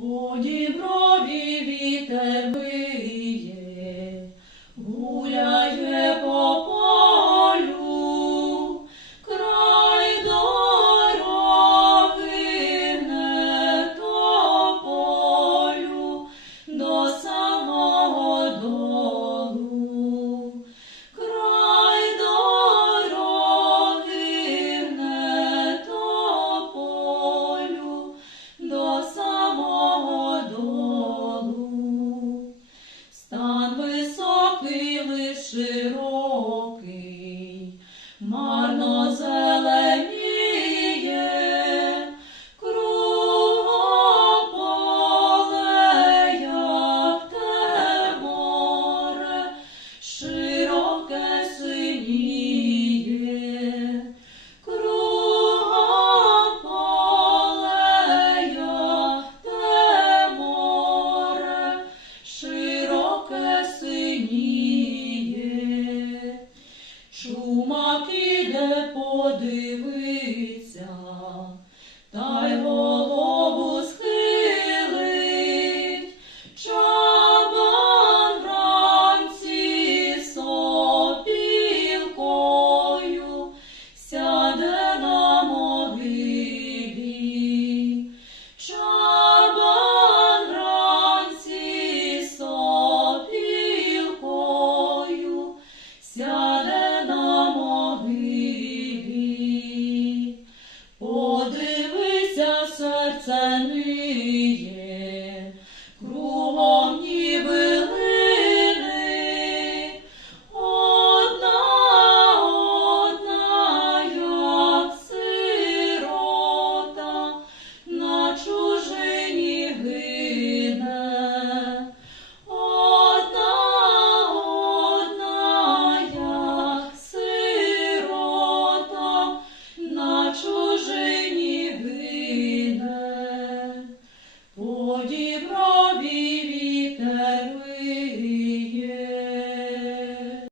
По діброві високий Thy